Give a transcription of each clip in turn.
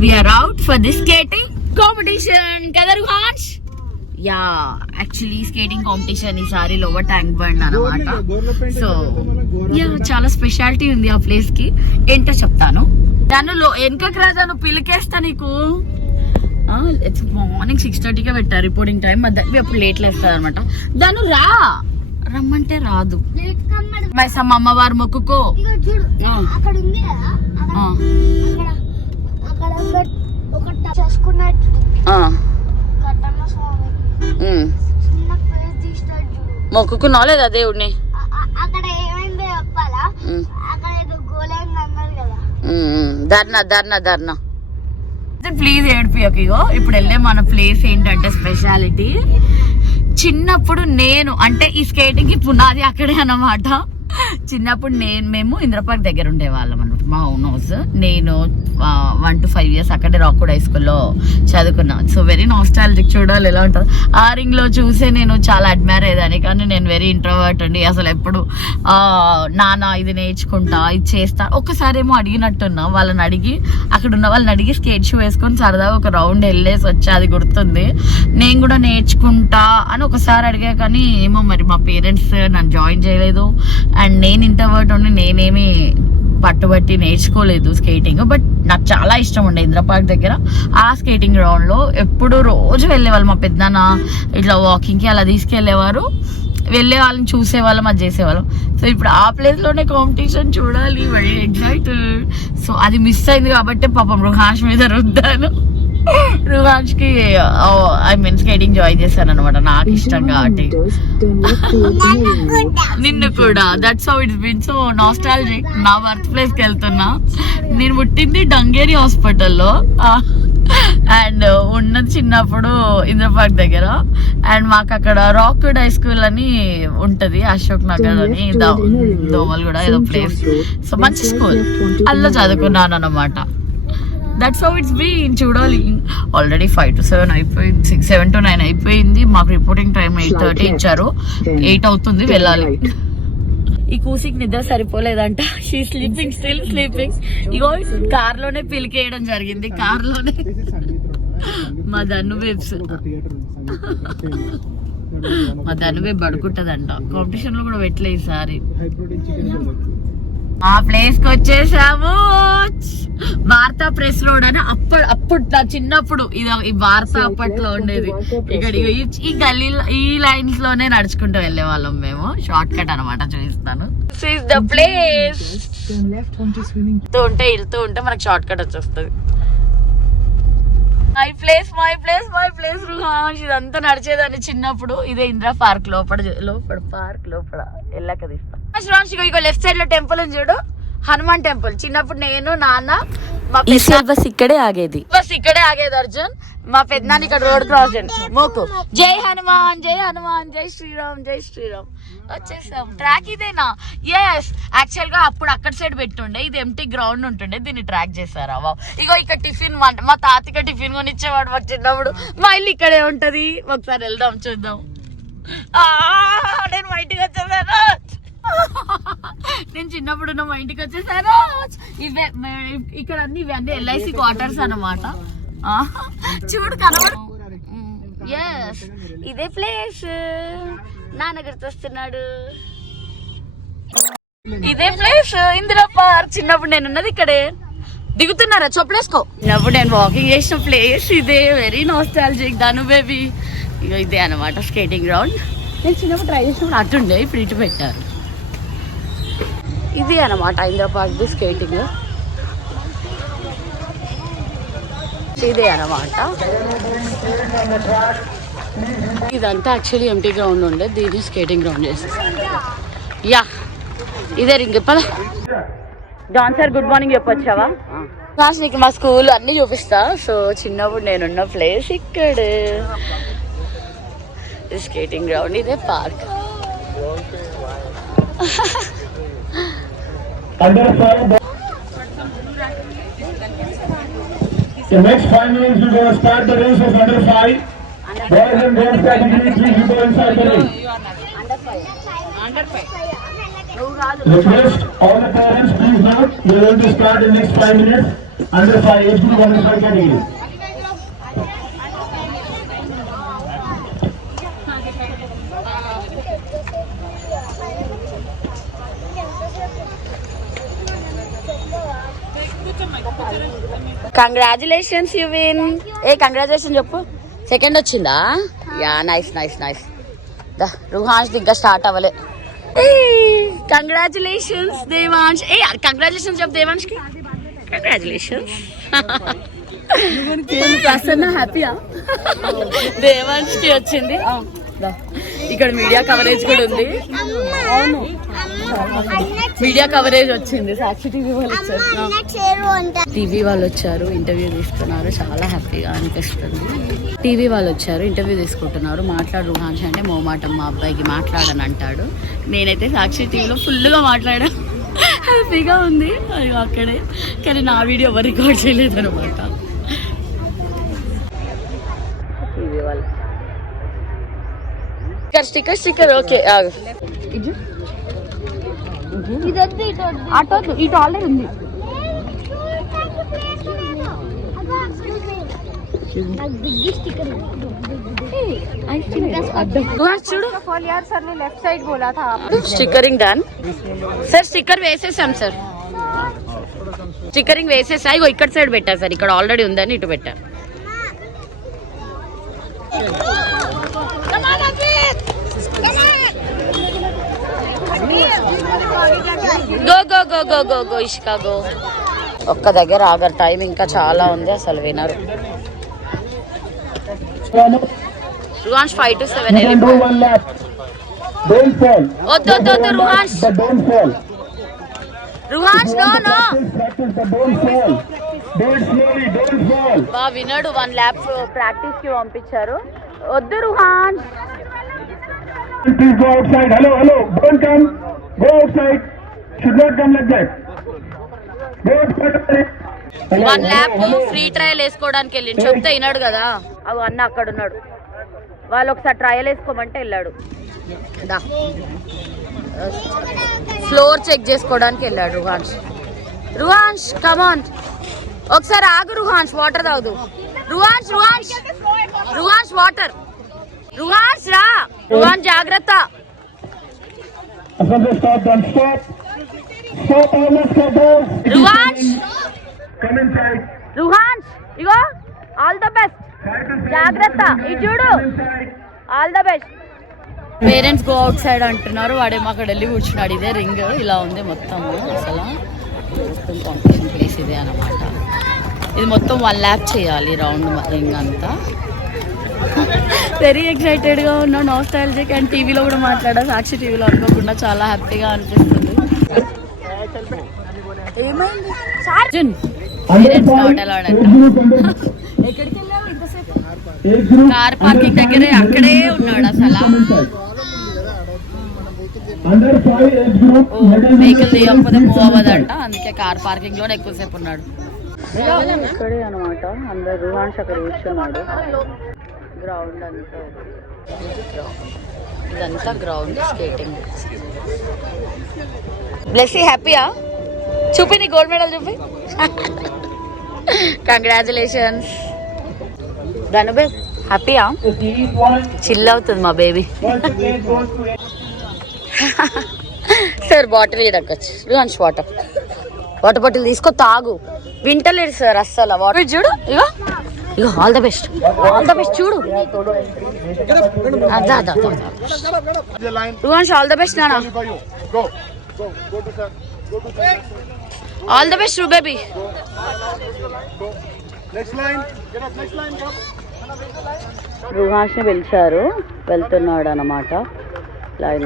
we are out for the skating competition కదా రుహాన్స్ yeah actually skating competition ఈసారి lower tank bund అన్నమాట. So yeah చాలా speciality ఉంది ఆ ప్లేస్ కి, ఏంటో చెప్తాను. దానిలో వెనకకి రా, దాన్ని పిలికేస్తా నీకు. మార్నింగ్ 6:30కే పెట్టారు రిపోర్టింగ్ టైం, అప్పుడు లేట్ లేస్తుంది అనమాట. దాన్ని రమ్మంటే రాదు. మైసమ్మ అమ్మవారు మొక్కుకో. మొక్కుకున్నావు లేదా దేవుడిని? ధర్నా ప్లీజ్ ఏడిపియకు. ఇగో ఇప్పుడు వెళ్ళే మన ప్లేస్ ఏంటంటే స్పెషాలిటీ. చిన్నప్పుడు నేను అంటే ఈ స్కేటింగ్ కి పునాది అక్కడే అన్నమాట. చిన్నప్పుడు మేము ఇంద్రపార్క్ దగ్గర ఉండేవాళ్ళం అనమాట, మా ఓన్ హౌస్. నేను 1 to 5 years అక్కడే రాక్వుడ్ హై స్కూల్లో చదువుకున్నా. సో వెరీ నాస్టాలజిక్, చూడాలి ఎలా ఉంటుంది. ఆ రింగ్ లో చూసే నేను చాలా అడ్మైర్ అయ్యేదాన్ని, కానీ నేను వెరీ ఇంట్రోవర్ట్ అండి. అసలు ఎప్పుడు నాన్న ఇది నేర్చుకుంటా, ఇది చేస్తా. ఒక్కసారి ఏమో అడిగినట్టున్నా, వాళ్ళని అడిగి అక్కడ ఉన్న వాళ్ళని అడిగి స్కేట్ షూ వేసుకొని సరదాగా ఒక రౌండ్ వెళ్ళేసి వచ్చా, అది గుర్తుంది. నేను కూడా నేర్చుకుంటా అని ఒకసారి అడిగా, కానీ ఏమో మరి మా పేరెంట్స్ నన్ను జాయిన్ చేయలేదు. అండ్ నేను ఇంట్రోవర్ట్ ఉండి నేనేమి పట్టుబట్టి నేర్చుకోలేదు స్కేటింగ్. బట్ నాకు చాలా ఇష్టం ఉండే ఇంద్రపార్క్ దగ్గర ఆ స్కేటింగ్ గ్రౌండ్ లో ఎప్పుడు రోజు వెళ్ళేవాళ్ళు. మా పెద్దనాన్న ఇట్లా వాకింగ్ కి అలా తీసుకెళ్లేవారు, వెళ్ళే వాళ్ళని చూసేవాళ్ళం, అది చేసేవాళ్ళం. సో ఇప్పుడు ఆ ప్లేస్ లోనే కాంపిటీషన్ చూడాలి, వెరీ ఎక్సైటెడ్. సో అది మిస్ అయింది కాబట్టి పాపం రుహాన్స్ మీద రుద్దాను. రుహాన్స్ కి ఐ మీన్ స్కేటింగ్ జాయిన్ చేశాను అనమాట, నాకు ఇష్టం కాబట్టి. నిన్ను కూడా that's how it's been so nostalgic. నా బర్త్ ప్లేస్ కి వెళ్తున్నా. నేను పుట్టింది డంగేరి హాస్పిటల్లో అండ్ ఉన్నది చిన్నప్పుడు ఇంద్రపార్క్ దగ్గర. అండ్ మాకు అక్కడ రాక్వుడ్ హై స్కూల్ అని ఉంటది, అశోక్ నగర్ అని, దోమలు కూడా ఏదో ప్లేస్. సో మంచి స్కూల్, అలా చదువుకున్నాను అనమాట. That's how it's been. చూడాలి, ఆల్రెడీ 5 to 7 అయిపోయింది, 7 to 9 అయిపోయింది. మాకు రిపోర్టింగ్ టైం 8:30 ఇచ్చారు, 8 అవుతుంది, వెళ్ళాలి. ఈ కూసికి నిద్ర సరిపోలేదంట, షీ స్లీపింగ్, స్టిల్ స్లీపింగ్. ఇగో కార్ లోనే పిలికేయడం జరిగింది, కార్ లోనే. మా ధనువేబ్స్, మా ధనువేబ్ పడుకుంటదంట. కాంపిటీషన్ లో కూడా పెట్టలే ఈసారి. ఆ ప్లేస్ కి వచ్చేసాము, వార్తా ప్రెస్ రోడ్ అని. అప్పుడు నా చిన్నప్పుడు ఈ వార్తా అప్పట్లో ఉండేది. ఇక్కడ ఈ గల్లీలో ఈ లైన్స్ లోనే నడుచుకుంటూ వెళ్ళే వాళ్ళం మేము. షార్ట్ కట్ అనమాట, చూపిస్తాను. This is the place. వెళ్తూ ఉంటే మనకు షార్ట్ కట్ వచ్చేస్తుంది. My place, my place, my place Ruhans. ఇదంతా నడిచేదాన్ని చిన్నప్పుడు. ఇదే ఇంద్రా పార్క్ లోపల పార్క్ లోపల వెళ్ళాక తీస్తా. ఇగో లెఫ్ట్ సైడ్ లో టెంపుల్ ఉంది చూడు, హనుమాన్ టెంపుల్. చిన్నప్పుడు నేను, నాన్న, మా బస్ ఇక్కడే ఆగేది. అర్జున్ మా పెద్దనాన్న ఇక్కడ రోడ్ క్రాస్ చేయండి, మోకు జై హనుమాన్, జై హనుమాన్, జై శ్రీరామ్, జై శ్రీరామ్. వచ్చేసాం. ట్రాక్ ఇదేనా? ఎస్. యాక్చువల్ గా అప్పుడు అక్కడ సైడ్ పెట్టుండే, ఇది ఎంటీ గ్రౌండ్ ఉంటుండే, దీన్ని ట్రాక్ చేశారా. ఇగో ఇక్కడ టిఫిన్, మా తాతకి టిఫిన్ కొనిచ్చేవాడు మాకు చిన్నప్పుడు. మా ఇల్లు ఇక్కడే ఉంటది, ఒకసారి వెళ్దాం చూద్దాం. నేను మా ఇంటికి వచ్చేసాను. నేను చిన్నప్పుడు మా ఇంటికి వచ్చేసాను. ఇవే ఇక్కడ అన్ని ఇవన్నీ ఎల్ఐసి క్వార్టర్స్ అన్నమాట. చూడు కనబడు. ఎస్, ఇదే ప్లేస్. నాన్న గుర్తొస్తున్నాడు. ఇదే ప్లేస్ ఇందిరా పార్క్. చిన్నప్పుడు నేను ఉన్నది ఇక్కడే. దిగుతున్నారా? చొప్పులేసుకో. చిన్నప్పుడు నేను వాకింగ్ చేసిన ప్లేస్ ఇదే, వెరీ నాస్టాలజిక్. ధను బేబీ. ఇక ఇదే అనమాట స్కేటింగ్ గ్రౌండ్. నేను చిన్నప్పుడు ట్రై చేసినప్పుడు అటుండే, ఇప్పుడు ఇటు పెట్టారు. ఇది అనమాట ఇందిరా పార్క్ స్కేటింగ్. ఇదే అనమాట. ఇదంతా యాక్చువల్లీ ఎంటీ గ్రౌండ్ ఉండే, దీన్ని స్కేటింగ్ గ్రౌండ్ చేసేసారు. యా ఇదే రింగ్. పద జాన్ సార్, గుడ్ మార్నింగ్ చెప్పొచ్చావా? నీకు మా స్కూల్ అన్ని చూపిస్తా. సో చిన్నప్పుడు నేనున్న ప్లేస్ ఇక్కడే స్కేటింగ్ గ్రౌండ్, ఇదే park. The next 5 minutes we're going to start the race of under 5. Boys and girls category, please go inside the ring. Under 5. Request all the parents, please note, we're going to start in the next 5 minutes. under 5 age group under 5 category. Congratulations you win. ఏ congratulation చెప్పు. Second వచ్చిందా? Yeah nice nice nice. దా రుహాన్స్ ఇంకా start అవ్వలే. Congratulations Devansh. ఏ congratulations చెప్పు దేవాంశ్ కి. Congratulations. Prasanna హ్యాపీయా? దేవాంశ్ కి వచ్చింది. ఇక్కడ మీడియా కవరేజ్ కూడా ఉంది. అవును మీడియా కవరేజ్ వచ్చింది. సాక్షి టీవీ వాళ్ళు వచ్చారు. టీవీ వాళ్ళు వచ్చారు, ఇంటర్వ్యూ తీసుకున్నారు. చాలా హ్యాపీగా అనిపిస్తుంది. టీవీ వాళ్ళు వచ్చారు, ఇంటర్వ్యూ తీసుకుంటున్నారు. మాట్లాడు రుహాన్స్ అంటే మోమాటం, మా అబ్బాయికి మాట్లాడని అంటాడు. నేనైతే సాక్షి టీవీలో ఫుల్గా మాట్లాడా. హ్యాపీగా ఉంది అది అక్కడే. కానీ నా వీడియో ఎవరు రికార్డ్ చేయలేదు అనమాట. టీవీ వాళ్ళు స్టిక్కర్ స్టిక్కర్ ఓకే. అటొద్దు, ఇటు ఆల్రెడీ ఉంది. చూడు స్టిక్కరింగ్ డన్ సార్. స్టిక్కర్ వేసేసాం సార్. స్టిక్కరింగ్ వేసేసా. ఇగో ఇక్కడ సైడ్ పెట్టారు సార్. ఇక్కడ ఆల్రెడీ ఉందని ఇటు పెట్టారు. Go go go go go go ఇష్కా గో. ఒక్క దగ్గర ఆగరు, టైం ఇంకా చాలా ఉంది. అసలు వినరు. రుహాన్స్ 5 to 7 వద్దు వద్దు వద్దు రుహాన్స్. రుహాన్స్ నో నో. బా వినడు. 1 lap ప్రాక్టీస్ కి పంపించారు. వద్దు రుహాన్స్. Please go outside. Hello, hello. Don't come. Go outside. Should not come like that. Go outside. 1 lap free trial వేసుకోవడానికి వెళ్ళిండు. చెప్తే విన్నాడు కదా. అవి అన్న అక్కడ ఉన్నాడు. వాళ్ళు ఒకసారి ట్రయల్ వేసుకోమంటే వెళ్ళాడు. ఫ్లోర్ చెక్ చేసుకోవడానికి వెళ్ళాడు రుహాన్స్. రుహాన్స్ కమాన్ ఒకసారి ఆగు. రుహాన్స్ వాటర్ తాగుదు. రుహాన్స్ రుహాన్స్ రుహాన్స్ వాటర్. రుహాన్స్ రా. రుహాన్స్ జాగ్రత్త. రుహాన్స్ రుహాన్స్ ఇగో ఆల్ ద బెస్ట్. జాగ్రత్త. ఇది చూడు. All the best. Parents go out side అంటున్నారు. వాడేమో అక్కడ వెళ్ళి కూర్చున్నాడు. ఇదే రింగ్ ఇలా ఉంది మొత్తము. అసలు మొత్తం కాంపిటీషన్ ప్లేస్ ఇదే అన్నమాట. ఇది మొత్తం 1 lap చేయాలి రౌండ్ రింగ్ అంతా. వెరీ ఎక్సైటెడ్గా ఉన్నా. నాస్టాల్జిక్. అండ్ టీవీలో కూడా మాట్లాడా. సాక్షి టీవీలో అనుకోకుండా చాలా హ్యాపీగా అనిపిస్తుంది. ఏమైంది అర్జున్? పేరెంట్స్ నాట్ అలౌడ్ అంట. ఎక్కడికి వెళ్ళావు ఇంతసేపు? కార్ పార్కింగ్ దగ్గరే అక్కడే ఉన్నాడు అసలు. వెహికల్ తీయకపోతే మూవ్ అవ్వదంట. అందుకే కార్ పార్కింగ్ లోనే ఎక్కువసేపు ఉన్నాడు. ఇక్కడే అనమాట. అందరు రుహాన్స్ అక్కడ కూర్చున్నాడు. గ్రౌండ్ అంతా ఇదంతా గ్రౌండ్ స్కేటింగ్. బ్లెస్సీ హ్యాపీయా? చూపి నీ గోల్డ్ మెడల్ చూపి. కంగ్రాచులేషన్స్. ధనుబే హ్యాపీయా? చిల్ అవుతుంది మా బేబీ. సార్ బాటిల్ ఇడకొచ్చు. రుహాన్స్ వాటర్ బాటిల్ తీసుకో తాగు. వింటలేడు సార్ అస్సలు. వాటర్ చూడు. ఇగో ఇగో all the best. All the best చూడు. రుహాన్స్ ఆల్ ద బెస్ట్ నానా. ఆల్ ద బెస్ట్ రు బేబీ. రుహాన్స్ ని పిలిచారు. వెళ్తున్నాడు అన్నమాట. లైన్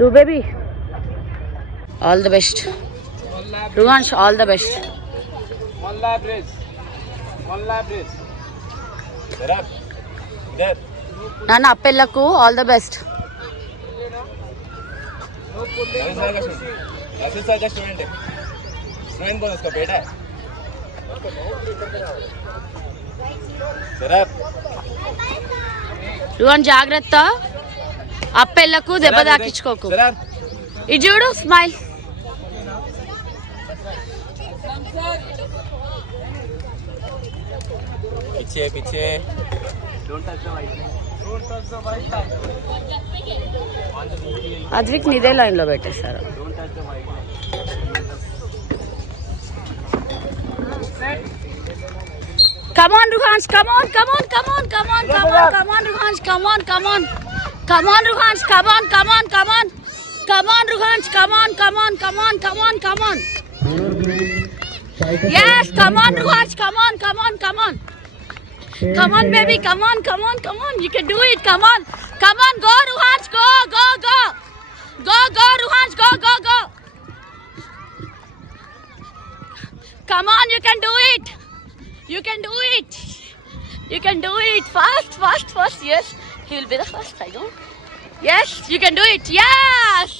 రు baby all the best. Ruhans all the best. 1 lap race. 1 lap race. నాన్న అప్పెళ్ళకు ఆల్ ద బెస్ట్. రుహాన్ జాగ్రత్త. అప్పెళ్ళకు దెబ్బ తాకించుకోకు. ఇది చూడు స్మైల్. पीछे don't touch the white line. Don't touch the white line. Advik నిదే లైన్ లో పెట్టేశారు. Don't touch the white line. Come on Ruhansh, come on Ruhansh, come on Ruhansh, come on Ruhansh, come on. Yes, come on Ruhansh, come on. Come on baby, come on. You can do it, come on, go Ruhansh, go Ruhansh, go. Come on, you can do it. Fast. Yes, he will be the first, I know. Yes, you can do it. Yes.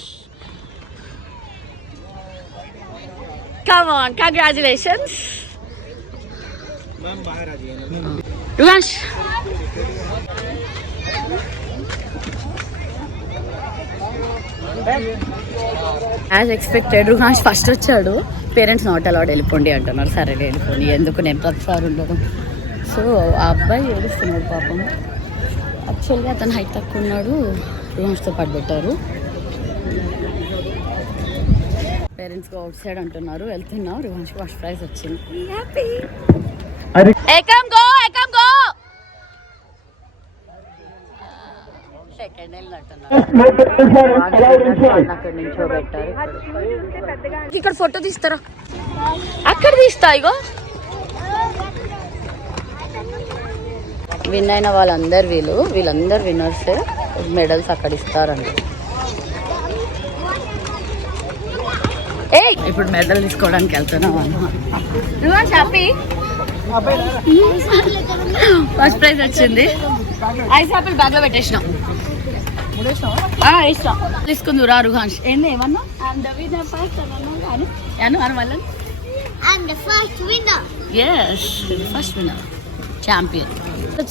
Come on, congratulations. Ma'am बाहर आ जाइए. Ruhansh. As expected రుహాన్స్ first వచ్చాడు. Parents not allowed, వెళ్ళిపోండి అంటున్నారు. సరే వెళ్ళిపోండి, ఎందుకు నేను ప్రతిసారి ఉండడం. సో ఆ అబ్బాయి ఏడుస్తున్నాడు పాపం. యాక్చువల్గా అతను హైట్ తక్కువ ఉన్నాడు, రుహాన్స్తో పాటు పెట్టారు. పేరెంట్స్ అవుట్ సైడ్ అంటున్నారు, వెళ్తున్నాం. రుహాన్స్ ఫస్ట్ ప్రైజ్ వచ్చింది. హ్యాపీ. ఏకమ్ గో. సెకండ్ వెళ్ళినట్టున్నారు. అక్కడ నుంచో పెట్టారు. ఇక్కడ ఫోటో తీస్తారా? అక్కడ తీస్తా. ఇగో విన్ అయిన వాళ్ళందరు వీళ్ళందరు విన్నర్స్. మెడల్స్ అక్కడ ఇస్తారండి. ఇప్పుడు మెడల్ తీసుకోవడానికి వెళ్తున్నాం అన్నమాట. హ్యాపీ. ఫస్ట్ ప్రైజ్ వచ్చింది. ఐస్ ఆపిల్ బ్యాగ్ లో పెట్టేసినాం. ఇష్టం తీసుకుంది రా రుహాన్స్. ఏంది ఏమన్నా? First winner champion.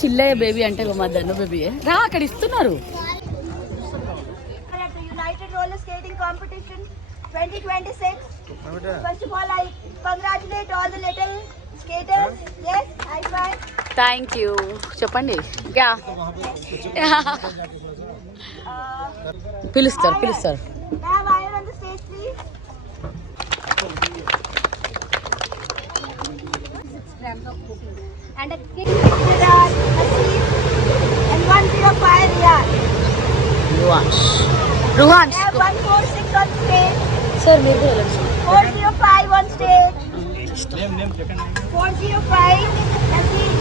చిల్లయ్య బేబీ అంటే మా ధను బేబీ రా, అక్కడ ఇస్తున్నారు. United Roller Skating Competition 2026. First of all, I congratulate all the little skaters. Yes, high five. Thank you. చెప్పండి. పిలుస్తారు. May I have Iron on the stage, please? And a kick Riyad, Hasib, and 105 Riyad. Ruhans May I have 146 on stage, sir మీరు వెళ్ళండి. 405 on stage, 405 Hasib,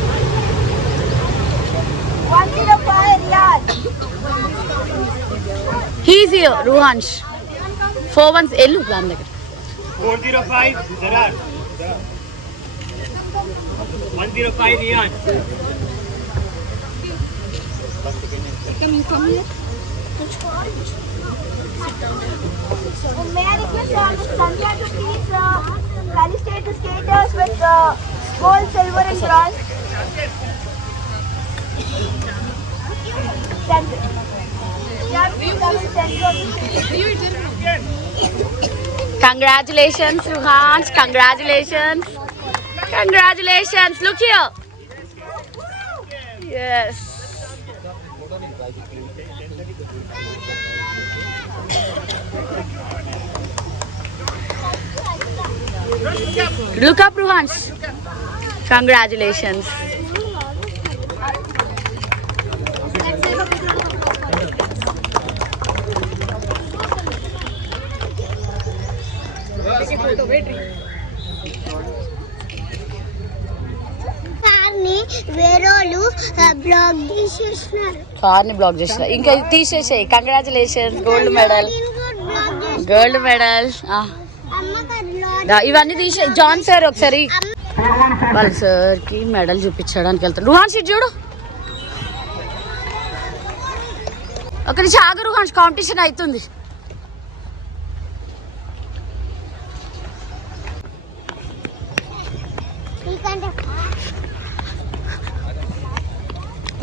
105 Riyad. He's here Ruhans. 41 ఎల్లు దాని దగ్గర. 405 Gerard. 105 Ian. May I request Sandhya to please felicitate the skaters with gold, silver and bronze. Congratulations, Ruhans. Congratulations. Look here. Yes. Look up, Ruhans. Congratulations. వేరోలు block చేసేస్తున్నారు. కార్ని black చేసిన. ఇంకా తీసేసాయి. Congratulations. Gold medal. ఇవన్నీ తీసే. John sir ఒకసారి వాళ్ళ sir కి మెడల్ చూపించడానికి వెళ్తాడు. రుహాన్స్ ఇటు చూడు. ఒక నిమిషం ఆగు రుహాన్స్, కాంపిటీషన్ అవుతుంది.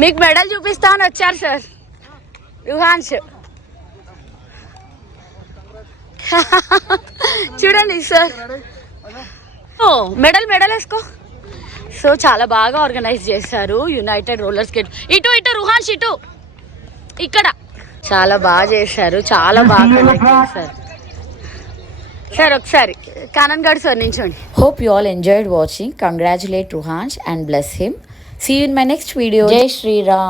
మీకు మెడల్ చూపిస్తా అని వచ్చారు సార్ రుహాన్స్. చూడండి సార్. ఓ మెడల్ వేసుకో. సో చాలా బాగా ఆర్గనైజ్ చేశారు యునైటెడ్ రోలర్ స్కేట్. ఇటు రుహాన్స్ ఇటు ఇక్కడ చాలా బాగా చేశారు, చాలా బాగా కండక్ట్ చేశారు. సార్ ఒకసారి కానన్ గడ్ sir నించోండి. Hope you all enjoyed watching. Congratulate Ruhansh and bless him. See you in my next video. Jai Shri Ram.